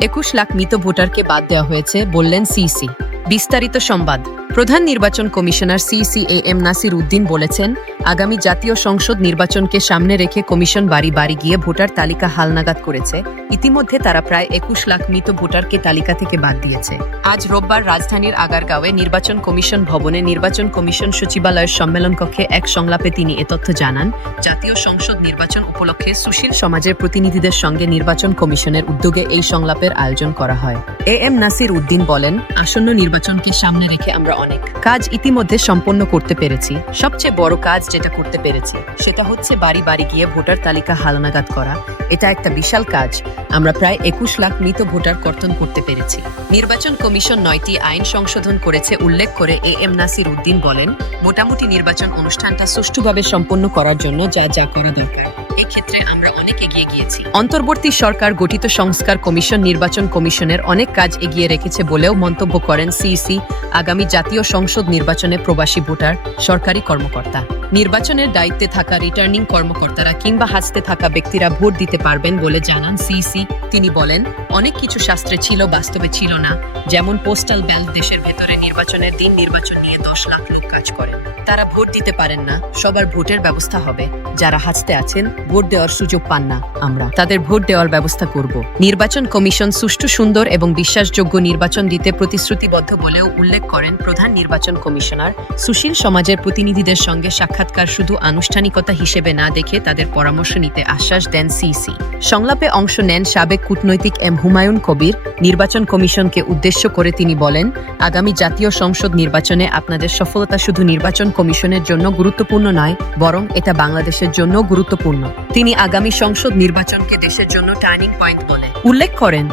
একুশ লাখ মৃত ভোটারকে বাদ দেওয়া হয়েছে বললেন সিসি বিস্তারিত সংবাদ। প্রধান নির্বাচন commissioner CEC A M Nasir Uddin বলেছেন, আগামী জাতীয় সংসদ নির্বাচনকে সামনে রেখে কমিশন বাড়ি বাড়ি গিয়ে ভোটার তালিকা হালনাগাদ করেছে। ইতিমধ্যে তারা প্রায় একুশ লাখ মৃত ভোটারকে তালিকা থেকে বাদ দিয়েছে। আজ রোববার রাজধানীর আগারগাঁওয়ে নির্বাচন কমিশন ভবনে নির্বাচন কমিশন সচিবালয়ের সম্মেলন কক্ষে এক সংলাপে তিনি এ তথ্য জানান, জাতীয় সংসদ নির্বাচন উপলক্ষে সুশীল সমাজের প্রতিনিধিদের সঙ্গে নির্বাচন কমিশনের উদ্যোগে এই সংলাপের আয়োজন করা হয়। এ এম নাসির উদ্দিন বলেন, আসন্ন নির্বাচনকে সামনে রেখে আমরা অনেক। কাজ ইতিমধ্যে সম্পন্ন করতে পেরেছি। সবচেয়ে বড় কাজ যেটা করতে পেরেছি, সেটা হচ্ছে বাড়ি বাড়ি গিয়ে ভোটার তালিকা হালনাগাদ করা। এটা একটা বিশাল কাজ। আমরা প্রায় একুশ লাখ মৃত ভোটার কর্তন করতে পেরেছি। নির্বাচন কমিশন নয়টি আইন সংশোধন করেছে উল্লেখ করে এ এম নাসির উদ্দিন বলেন, মোটামুটি নির্বাচন অনুষ্ঠানটা সুষ্ঠুভাবে সম্পন্ন করার জন্য যা যা করা দরকার। এক্ষেত্রে আমরা অনেক এগিয়ে গিয়েছি। অন্তর্বর্তী সরকার, গঠিত সংস্কার কমিশন, নির্বাচন কমিশনের অনেক কাজ এগিয়ে রেখেছে বলেও মন্তব্য করেন সিইসি, আগামী জাতীয় সংসদ নির্বাচনে প্রবাসী ভোটার, সরকারি কর্মকর্তা। নির্বাচনের দায়িত্বে থাকা রিটার্নিং কর্মকর্তারা কিংবা হাসতে থাকা ব্যক্তিরা ভোট দিতে পারবেন বলে জানান সিইসি। তিনি বলেন, অনেক কিছু শাস্ত্রে ছিল, বাস্তবে ছিল না। যেমন পোস্টাল ব্যালট দেশের ভেতরে নির্বাচনের দিন নির্বাচন নিয়ে দশ লাখ লোক কাজ তারা ভোট দিতে পারেন না, সবার ভোটের ব্যবস্থা হবে। যারা হাসতে আছেন, ভোট দেওয়ার সুযোগ পান না আমরা। তাদের ভোট দেওয়ার ব্যবস্থা করব। নির্বাচন কমিশন সুষ্ঠু, সুন্দর এবং বিশ্বাসযোগ্য নির্বাচন দিতে প্রতিশ্রুতিবদ্ধ বলেও উল্লেখ করেন প্রধান নির্বাচন কমিশনার। সুশীল সমাজের প্রতিনিধিদের সঙ্গে সাক্ষাৎকার শুধু আনুষ্ঠানিকতা হিসেবে না দেখে তাদের পরামর্শ নিতে আশ্বাস দেন সিসি। সংলাপে অংশ নেন সাবেক কূটনৈতিক এম হুমায়ুন কবির। নির্বাচন কমিশনকে উদ্দেশ্য করে তিনি বলেন, আগামী জাতীয় সংসদ নির্বাচনে আপনাদের সফলতা শুধু নির্বাচন কমিশনের জন্য গুরুত্বপূর্ণ নয়, বরং এটা বাংলাদেশের জন্য গুরুত্বপূর্ণ। তিনি আগামী সংসদ নির্বাচনকে দেশের জন্য টার্নিং পয়েন্ট বলে উল্লেখ করেন।